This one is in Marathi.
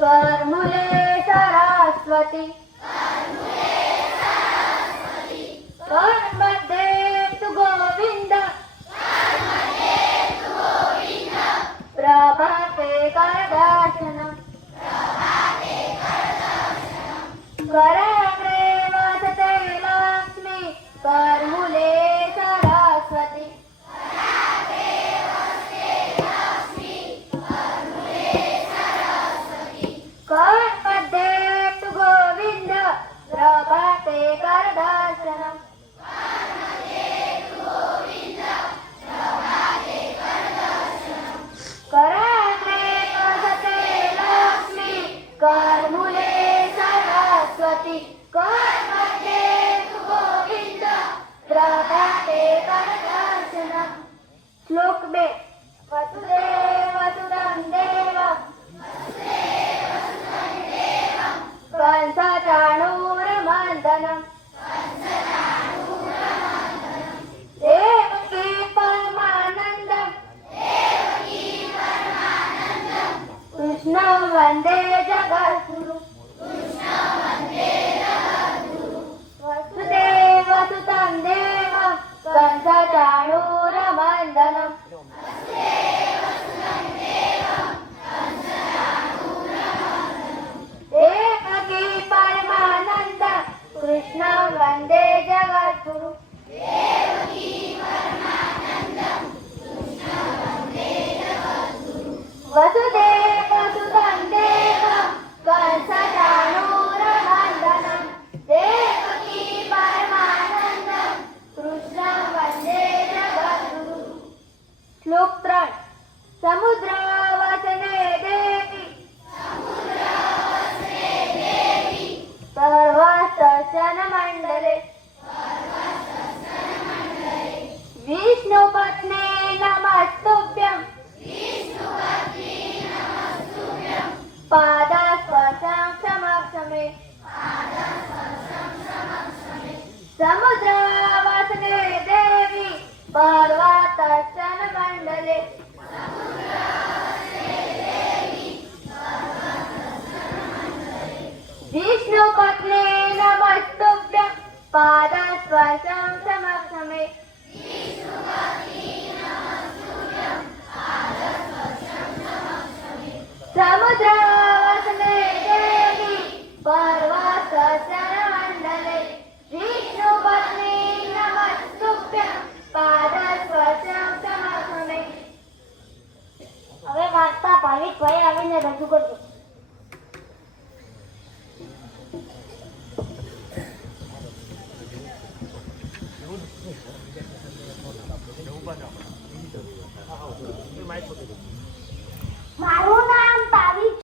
कर्मुले सरस्वती कर्मध्ये तु गोविंद प्रभाते करदर्शनम् कराग्रे वसते लक्ष्मी कर्मुले सरस्वती कर्मध्ये तु गोविंद प्रभाते करदर्शनम् कराग्रे वसते लक्ष्मी कर्मुले सरस्वती कर्मध्ये तु गोविंद प्रभाते करदर्शनम् श्लोक 2 वसुदेव सुतं देवम् कंसचाणूरमर्दनम् देवकी परमानन्दम् कृष्णं वन्दे जगद्गुरुम् वसुदेव सुतं देवम् कंसचाणूरमर्दनम् देवकी परमानन्द कृष्णं वन्दे जगद्गुरु वसुदेव सुतं देवं कंसचाणूरमर्दनम् देवकी परमानन्दं कृष्णं वन्दे जगद्गुरु श्लोक 3 समुद्रावसने देवी सर्वसज्जनमण्डले विष्णुपत्नी नमस्तुभ्यं पादस्पर्शं क्षमक्षमे समुद्रावसने देवी पर्वतस्यनमण्डले विष्णुपत्नी नमस्तुभ्यं पादस्पर्शं क्षमक्षमे समुद्रावसने देवी पर्वतस्यनमण्डले विष्णुपत्नी नमस्तुभ्यं पादस्पर्शं क्षमक्षमे હવે વાર્તા ભાવિક ભાઈ આવીને રજૂ કરજો. माहित होते